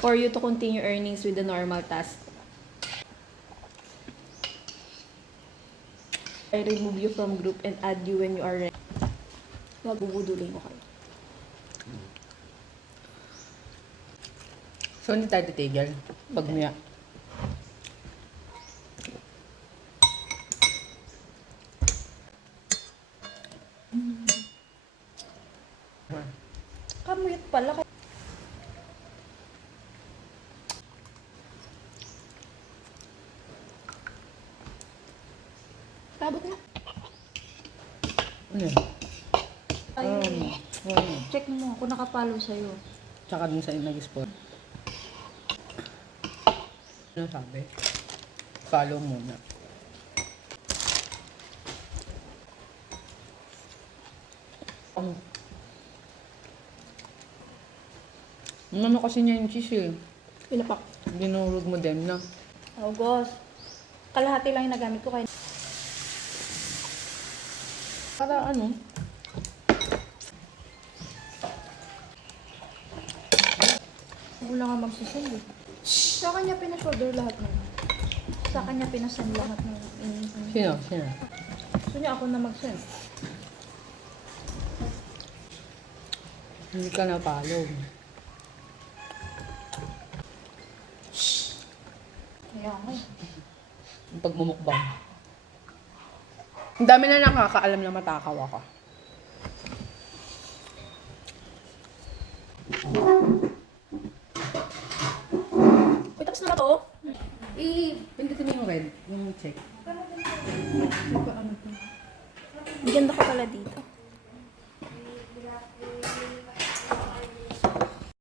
For you to continue earnings with the normal task. I remove you from group and add you when you are ready. Wag bubudulin ko kayo. So, hindi tayo titigil pag miya. Kamuyot pala kayo. Tabot na. Ano yun? Check mo kung nakapalo sa'yo. Tsaka dun sa nag-sport. Ano sabi? Follow muna. Ano kasi niya yung cheese eh. Pinapak. Dinurog mo din na. August. Kalahati lang yung nagamit ko kayo. Para ano? Wala nga magsisend eh. Sa kanya pinashoulder lahat ng. Sa kanya pinasend lahat ng. Sino? Sino? Gusto niya ako na mag-send. Hindi ka na-follow. Kaya nga eh. Yung pagmumukbang. Ang dami na nakakaalam na matakaw ako. Uy, tapos na ba to? Pindutin mo yung red, yung check. Ganda ka pala di.